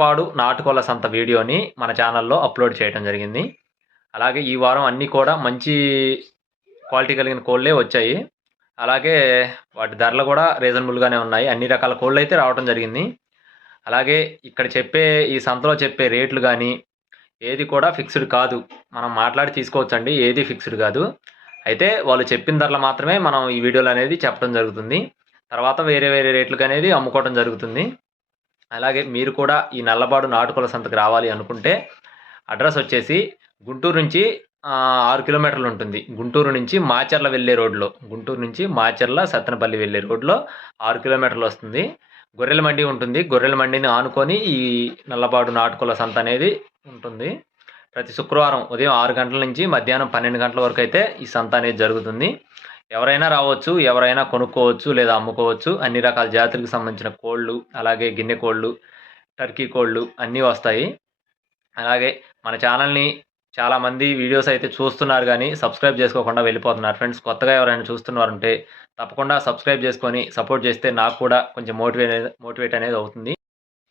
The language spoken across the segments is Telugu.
పాడు నాటుకోళ్ల సంత వీడియోని మన ఛానల్లో అప్లోడ్ చేయడం జరిగింది. అలాగే ఈ వారం అన్నీ కూడా మంచి క్వాలిటీ కలిగిన కోళ్ళే వచ్చాయి. అలాగే వాటి ధరలు కూడా రీజనబుల్గానే ఉన్నాయి. అన్ని రకాల కోళ్ళు అయితే రావడం జరిగింది. అలాగే ఇక్కడ ఈ సంతలో చెప్పే రేట్లు కానీ ఏది కూడా ఫిక్స్డ్ కాదు. మనం మాట్లాడి తీసుకోవచ్చండి, ఏది ఫిక్స్డ్ కాదు. అయితే వాళ్ళు చెప్పిన ధరలు మాత్రమే మనం ఈ వీడియోలో అనేది చెప్పడం జరుగుతుంది. తర్వాత వేరే వేరే రేట్లకు అనేది అమ్ముకోవడం జరుగుతుంది. అలాగే మీరు కూడా ఈ నల్లబాడు నాటుకోళ్ల సంతకు రావాలి అనుకుంటే అడ్రస్ వచ్చేసి గుంటూరు నుంచి 6 కిలోమీటర్లు ఉంటుంది. గుంటూరు నుంచి మాచర్ల వెళ్ళే రోడ్లో, గుంటూరు నుంచి మాచర్ల సత్తెనపల్లి వెళ్ళే రోడ్లో 6 కిలోమీటర్లు వస్తుంది. గొర్రెల మండి ఉంటుంది. గొర్రెల మండిని ఆనుకొని ఈ నల్లబాడు నాటుకోళ్ల సంత అనేది ఉంటుంది. ప్రతి శుక్రవారం ఉదయం 6 గంటల నుంచి మధ్యాహ్నం 12 గంటల వరకు అయితే ఈ సంత అనేది జరుగుతుంది. ఎవరైనా రావచ్చు, ఎవరైనా కొనుక్కోవచ్చు లేదా అమ్ముకోవచ్చు. అన్ని రకాల జాతులకు సంబంధించిన కోళ్ళు, అలాగే గిన్నె కోళ్ళు, టర్కీ కోళ్ళు అన్నీ వస్తాయి. అలాగే మన ఛానల్ని చాలామంది వీడియోస్ అయితే చూస్తున్నారు కానీ సబ్స్క్రైబ్ చేసుకోకుండా వెళ్ళిపోతున్నారు ఫ్రెండ్స్. కొత్తగా ఎవరైనా చూస్తున్నారంటే తప్పకుండా సబ్స్క్రైబ్ చేసుకొని సపోర్ట్ చేస్తే నాకు కూడా కొంచెం మోటివేట్ అనేది అవుతుంది.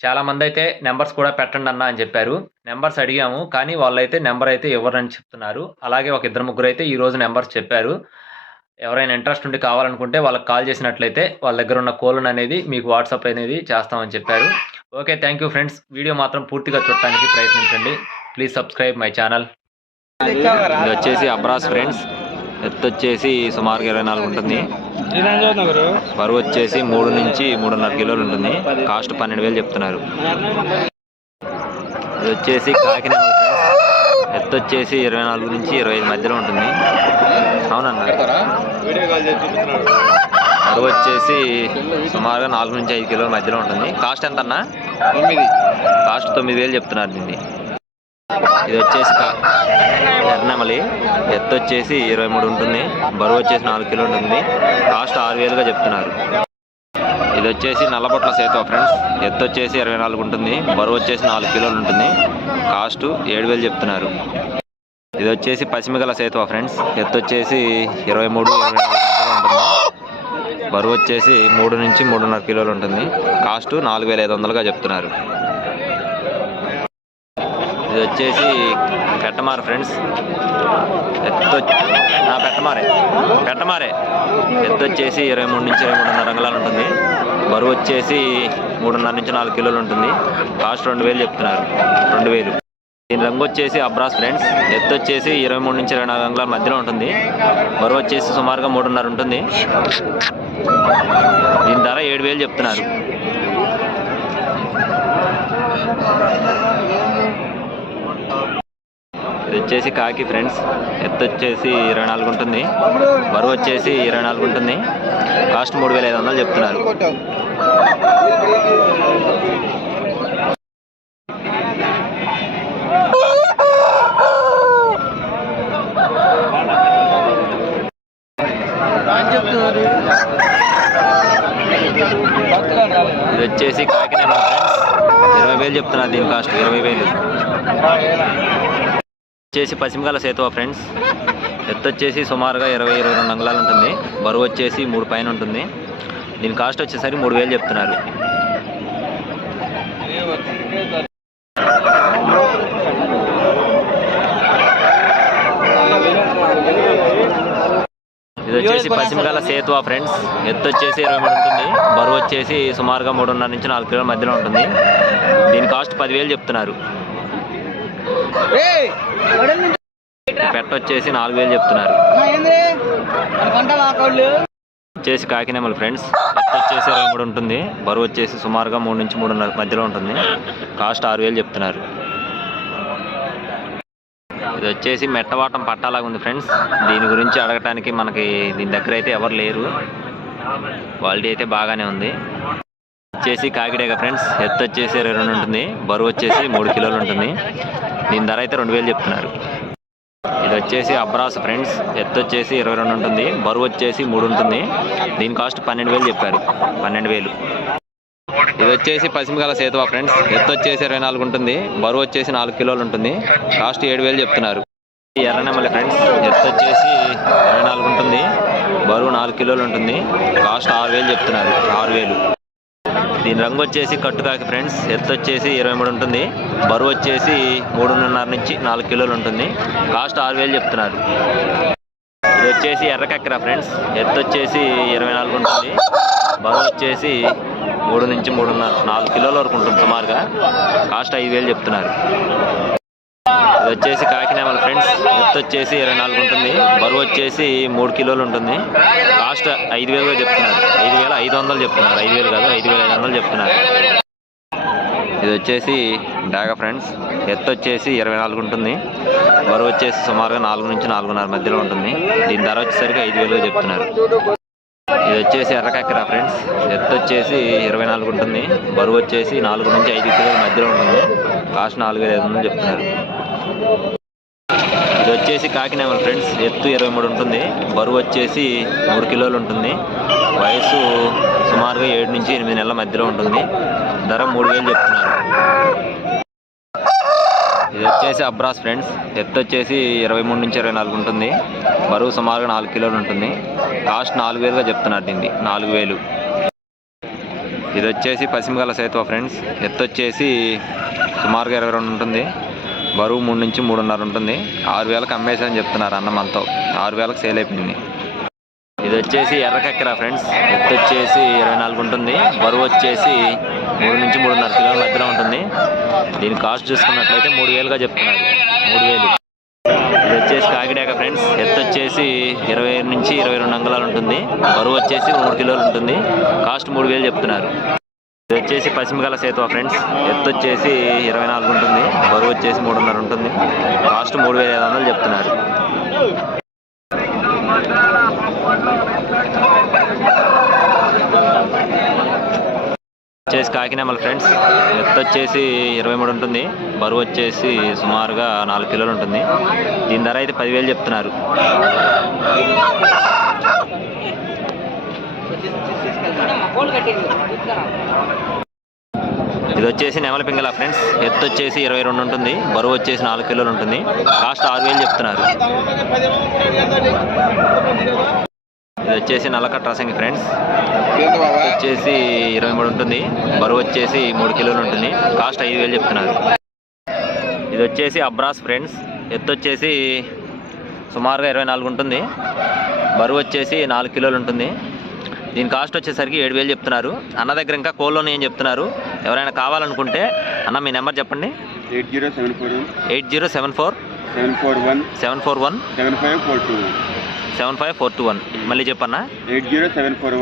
చాలామంది అయితే నెంబర్స్ కూడా పెట్టండి అన్న అని చెప్పారు. నెంబర్స్ అడిగాము కానీ వాళ్ళైతే నెంబర్ అయితే ఇవ్వరని చెప్తున్నారు. అలాగే ఒక 2-3 అయితే ఈరోజు నెంబర్స్ చెప్పారు. ఎవరైనా ఇంట్రెస్ట్ ఉండి కావాలనుకుంటే వాళ్ళకి కాల్ చేసినట్లయితే వాళ్ళ దగ్గర ఉన్న కోళ్ళను అనేది మీకు వాట్సాప్ అనేది చేస్తామని చెప్పారు. Okay, thank you friends. Video మాత్రం పూర్తిగా చూడటానికి ప్రయత్నించండి. Please subscribe my channel. ఇది వచ్చేసి అబ్రాస్ ఫ్రెండ్స్. ఎత్తు వచ్చేసి సుమారుగా 24 ఉంటుంది. బరువు వచ్చేసి 3 నుంచి 3.5 కిలోలు ఉంటుంది. కాస్ట్ 12,000 చెప్తున్నారు. ఇది వచ్చేసి కాకినాడ. ఎత్తు వచ్చేసి 24 నుంచి 25 మధ్యలో ఉంటుంది. అవునన్నా. బరువు వచ్చేసి సుమారుగా 4 నుంచి 5 కిలోల మధ్యలో ఉంటుంది. కాస్ట్ ఎంత అన్నా? 9. కాస్ట్ 9,000 చెప్తున్నారు దీన్ని. ఇది వచ్చేసి ఎర్రనెమలి. ఎత్తు వచ్చేసి 23 ఉంటుంది. బరువు వచ్చేసి 4 కిలోలు ఉంటుంది. కాస్ట్ 6,000గా చెప్తున్నారు. ఇది వచ్చేసి నల్లబొట్ల సేతువ ఫ్రెండ్స్. ఎత్తు వచ్చేసి 24 ఉంటుంది. బరువు వచ్చేసి 4 కిలోలు ఉంటుంది. కాస్ట్ 7,000 చెప్తున్నారు. ఇది వచ్చేసి పసిమిగల సేతువ ఫ్రెండ్స్. ఎత్తు వచ్చేసి 23-24 మధ్యలో ఉంటుంది. బరువు వచ్చేసి 3 నుంచి 3.5 కిలోలు ఉంటుంది. కాస్ట్ 4,500గా చెప్తున్నారు. ఇది వచ్చేసి పెట్టమారు ఫ్రెండ్స్. పెట్టమారే. ఎత్తు వచ్చేసి 23 నుంచి 23.5 అంగుళాలు ఉంటుంది. బరువు వచ్చేసి 3.5 నుంచి 4 కిలోలు ఉంటుంది. కాస్ట్ 2,000 చెప్తున్నారు. 2,000. దీని రంగు వచ్చేసి అబ్రాస్ ఫ్రెండ్స్. ఎత్తు వచ్చేసి 23 నుంచి 24 అంగుళాల మధ్యలో ఉంటుంది. బరువు వచ్చేసి సుమారుగా 3.5 ఉంటుంది. దీని ధర 7,000 చెప్తున్నారు. ఇది వచ్చేసి కాకి ఫ్రెండ్స్. ఎత్తు వచ్చేసి 24 ఉంటుంది. బరువు వచ్చేసి 24 ఉంటుంది. కాస్ట్ 3,500 చెప్తున్నారు. ఇది వచ్చేసి కాకినాడ ఫ్రెండ్స్. 20,000 చెప్తున్నారు దీని కాస్ట్. 20,000. వచ్చేసి పశ్చిమగల సేతువ ఫ్రెండ్స్. ఎత్తు వచ్చేసి సుమారుగా 20-22 అంగుళాలు ఉంటుంది. బరువు వచ్చేసి 3 పైన ఉంటుంది. దీని కాస్ట్ వచ్చేసరికి 3,000 చెప్తున్నారు. ఇది వచ్చేసి పశ్చిమగల సేతువ ఫ్రెండ్స్. ఎత్తు వచ్చేసి 23 ఉంటుంది. బరువు వచ్చేసి సుమారుగా 3.5 నుంచి 4 కిలోల మధ్యలో ఉంటుంది. దీని కాస్ట్ 10,000 చెప్తున్నారు. పెట్ట వచ్చేసి 4,000 చెప్తున్నారు. వచ్చేసి కాకినేమల్ ఫ్రెండ్స్. ఎత్తు వచ్చేసి 23 ఉంటుంది. బరువు వచ్చేసి సుమారుగా 3 నుంచి 3.5 మధ్యలో ఉంటుంది. కాస్ట్ 6,000 చెప్తున్నారు. ఇది వచ్చేసి మెట్టవాటం పట్టాలాగా ఉంది ఫ్రెండ్స్. దీని గురించి అడగటానికి మనకి దీని దగ్గర అయితే ఎవరు లేరు. క్వాలిటీ అయితే బాగానే ఉంది. వచ్చేసి కాకిడేగా ఫ్రెండ్స్. ఎత్తు వచ్చేసి 22 ఉంటుంది. బరువు వచ్చేసి 3 కిలోలు ఉంటుంది. దీని ధర అయితే 2,000 చెప్తున్నారు. ఇది వచ్చేసి అబ్రాస్ ఫ్రెండ్స్. ఎత్తు వచ్చేసి 22 ఉంటుంది. బరువు వచ్చేసి 3 ఉంటుంది. దీని కాస్ట్ 12,000 చెప్పారు. 12,000. ఇది వచ్చేసి పశ్చిమగల సేతువ ఫ్రెండ్స్. ఎత్తు వచ్చేసి 24 ఉంటుంది. బరువు వచ్చేసి 4 కిలోలు ఉంటుంది. కాస్ట్ 7,000 చెప్తున్నారు. ఎర్రనెమలి ఫ్రెండ్స్. ఎత్తు వచ్చేసి 24 ఉంటుంది. బరువు 4 కిలోలు ఉంటుంది. కాస్ట్ 6,000 చెప్తున్నారు. 6,000. దీని రంగు వచ్చేసి కట్టుకాకి ఫ్రెండ్స్. ఎత్తు వచ్చేసి 23 ఉంటుంది. బరువు వచ్చేసి 3.5 నుంచి 4 కిలోలు ఉంటుంది. కాస్ట్ 6,000 చెప్తున్నారు. ఇది వచ్చేసి ఎర్రకక్కర ఫ్రెండ్స్. ఎత్తు వచ్చేసి 24 ఉంటుంది. బరువు వచ్చేసి 3 నుంచి 3.5 4 కిలోల వరకు ఉంటుంది సుమారుగా. కాస్ట్ 5,000 చెప్తున్నారు. ఇది వచ్చేసి కాకినాడ ఫ్రెండ్స్. ఎత్తు వచ్చేసి 24 ఉంటుంది. బరువు వచ్చేసి 3 కిలోలు ఉంటుంది. కాస్ట్ 5,000గా చెప్తున్నారు. 5,500 చెప్తున్నారు. 5,000 కాదు, 5,500 చెప్తున్నారు. ఇది వచ్చేసి డాగా ఫ్రెండ్స్. ఎత్తు వచ్చేసి 24 ఉంటుంది. బరువు వచ్చేసి సుమారుగా 4 నుంచి 4.5 మధ్యలో ఉంటుంది. దీని ధర వచ్చేసరికి 5,000గా చెప్తున్నారు. ఇది వచ్చేసి ఎర్రకక్కర ఫ్రెండ్స్. ఎత్తు వచ్చేసి 24 ఉంటుంది. బరువు వచ్చేసి 4 నుంచి 5 కిలోల మధ్యలో ఉంటుంది. కాస్ట్ 4,500 చెప్తున్నారు. ఇది వచ్చేసి కాకినాడ ఫ్రెండ్స్. ఎత్తు 23 ఉంటుంది. బరువు వచ్చేసి 3 కిలోలు ఉంటుంది. వయసు సుమారుగా 7 నుంచి 8 నెలల మధ్యలో ఉంటుంది. ధర 3,000 చెప్తున్నారు. ఇది వచ్చేసి అబ్రాస్ ఫ్రెండ్స్. ఎత్తు వచ్చేసి 23 నుంచి 24 ఉంటుంది. బరువు సుమారుగా 4 కిలోలు ఉంటుంది. కాస్ట్ 4,000గా చెప్తున్నారు. దీన్ని 4,000. ఇది వచ్చేసి పశ్చిమగల సేతువ ఫ్రెండ్స్. ఎత్తు వచ్చేసి సుమారుగా 22 ఉంటుంది. బరువు 3 నుంచి 3.5 ఉంటుంది. 6,000కి అమ్మేసారని చెప్తున్నారు. అన్న మనతో 6,000కి సేల్ అయిపోయింది. ఇది వచ్చేసి ఎర్రకక్కర ఫ్రెండ్స్. ఎత్తు వచ్చేసి 24 ఉంటుంది. బరువు వచ్చేసి 3 నుంచి 3.5 కిలోల మధ్యలో ఉంటుంది. దీని కాస్ట్ చూసుకున్నట్లయితే 3,000గా చెప్తున్నారు. 3,000. ఇది వచ్చేసి కాకిడాక ఫ్రెండ్స్. ఎత్తు వచ్చేసి 20 నుంచి 22 అంగుళాలు ఉంటుంది. బరువు వచ్చేసి 3 కిలోలు ఉంటుంది. కాస్ట్ 3,000 చెప్తున్నారు. ఇది వచ్చేసి పశ్చిమగల సేతువ ఫ్రెండ్స్. ఎత్తు వచ్చేసి 24 ఉంటుంది. బరువు వచ్చేసి 3.5 ఉంటుంది. కాస్ట్ 3,500 చెప్తున్నారు. వచ్చేసి కాకినాడ ఫ్రెండ్స్. ఎత్తు వచ్చేసి 23 ఉంటుంది. బరువు వచ్చేసి సుమారుగా 4 కిలోలు ఉంటుంది. దీని ధర అయితే 10,000 చెప్తున్నారు. ఇది వచ్చేసి నెమల పింగళ ఫ్రెండ్స్. ఎత్తు వచ్చేసి 22 ఉంటుంది. బరువు వచ్చేసి 4 కిలోలు ఉంటుంది. కాస్ట్ 6,000 చెప్తున్నారు. ఇది వచ్చేసి నల్లకట్ట రసంగి ఫ్రెండ్స్. వచ్చేసి 23 ఉంటుంది. బరువు వచ్చేసి 3 కిలోలు ఉంటుంది. కాస్ట్ 5,000 చెప్తున్నారు. ఇది వచ్చేసి అబ్రాస్ ఫ్రెండ్స్. ఎత్తు వచ్చేసి సుమారుగా 24 ఉంటుంది. బరువు వచ్చేసి 4 కిలోలు ఉంటుంది. దీని కాస్ట్ వచ్చేసరికి 7,000 చెప్తున్నారు. అన్న దగ్గర ఇంకా కోల్లోనే ఏం చెప్తున్నారు. ఎవరైనా కావాలనుకుంటే అన్న మీ నెంబర్ చెప్పండి. 8074 741 75421. మళ్ళీ చెప్పన్నా. 8074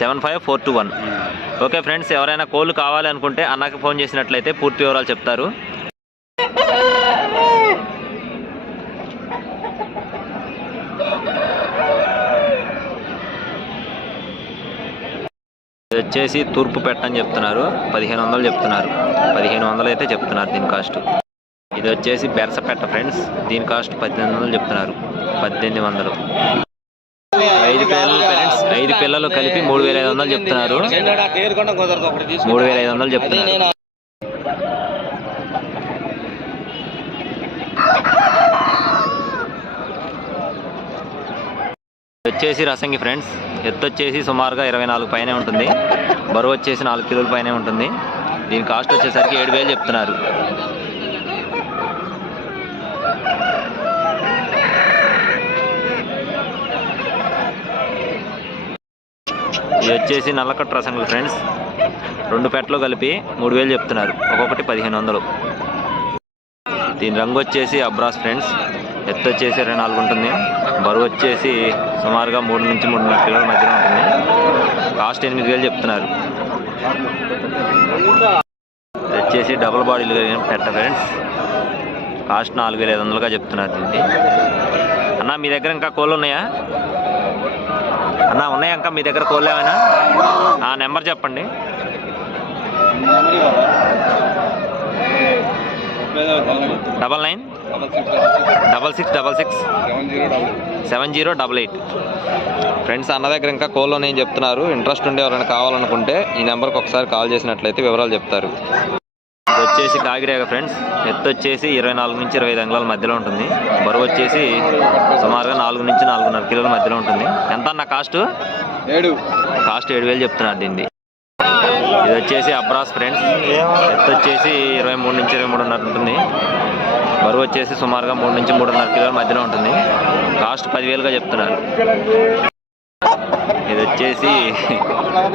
75421. ఓకే ఫ్రెండ్స్, ఎవరైనా కోళ్ళు కావాలి అనుకుంటే అన్నకి ఫోన్ చేసినట్లయితే పూర్తి వివరాలు చెప్తారు. ఇది వచ్చేసి తూర్పు పెట్ట అని చెప్తున్నారు. 1,500 చెప్తున్నారు. 1,500 అయితే చెప్తున్నారు దీని కాస్ట్. ఇది వచ్చేసి బెరసపెట్ట ఫ్రెండ్స్. దీని కాస్ట్ 1,800 చెప్తున్నారు. 1,800. 5 పిల్లలు ఫ్రెండ్స్. 5 పిల్లలు కలిపి 3,500 చెప్తున్నారు. 3,500 చెప్తున్నారు. వచ్చేసి రసంగి ఫ్రెండ్స్. ఎత్తు వచ్చేసి సుమారుగా 24 పైనే ఉంటుంది. బరువు వచ్చేసి 4 కిలోల పైనే ఉంటుంది. దీని కాస్ట్ వచ్చేసరికి 7,000 చెప్తున్నారు. ఇది వచ్చేసి నల్లకట్ట రసంగులు ఫ్రెండ్స్. 2 పెట్టలు కలిపి 3,000 చెప్తున్నారు. ఒక్కొక్కటి 1,500. దీని రంగు వచ్చేసి అబ్రాస్ ఫ్రెండ్స్. ఎత్తు వచ్చేసి 24 ఉంటుంది. బరువు వచ్చేసి సుమారుగా 3 నుంచి 3.5 కిలోల మధ్యలో ఉంటుంది. కాస్ట్ 8,000 చెప్తున్నారు. ఇది వచ్చేసి డబుల్ బాడీలు పెట్ట ఫ్రెండ్స్. కాస్ట్ 4,500గా చెప్తున్నారు దీన్ని. అన్న మీ దగ్గర ఇంకా కోళ్ళు ఉన్నాయా? అన్న ఉన్నాయా ఇంకా మీ దగ్గర కోళ్ళు ఏమైనా? ఆ నెంబర్ చెప్పండి. 9966667088. ఫ్రెండ్స్, అన్న దగ్గర ఇంకా కోళ్ళు ఉన్నాయని చెప్తున్నారు. ఇంట్రెస్ట్ ఉండే ఎవరైనా కావాలనుకుంటే ఈ నెంబర్కి ఒకసారి కాల్ చేసినట్లయితే వివరాలు చెప్తారు. ఇది వచ్చేసి కాకిడాక ఫ్రెండ్స్. ఎత్తు వచ్చేసి 24 నుంచి 25 అంగుళాల మధ్యలో ఉంటుంది. బరువు వచ్చేసి సుమారుగా 4 నుంచి 4.5 కిలోల మధ్యలో ఉంటుంది. ఎంత అన్న కాస్ట్? కాస్ట్ 7,000 చెప్తున్నారు దీన్ని. ఇది వచ్చేసి అబ్రాస్ ఫ్రెండ్స్. ఎత్తు వచ్చేసి 23 నుంచి 23.5 ఉంటుంది. బరువు వచ్చేసి సుమారుగా 3 నుంచి 3.5 కిలోల మధ్యలో ఉంటుంది. కాస్ట్ 10,000గా చెప్తున్నారు. ఇది వచ్చేసి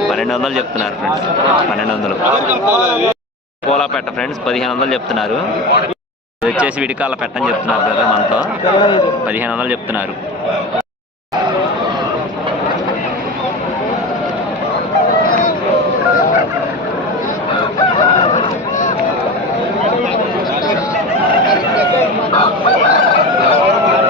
1,200 చెప్తున్నారు ఫ్రెండ్స్. 1,200. పోలా పెట్ట ఫ్రెండ్స్ 1,500 చెప్తున్నారు. ఇది వచ్చేసి విడికాల పెట్టని చెప్తున్నారు బ్రదర్. మనతో 1,500 చెప్తున్నారు.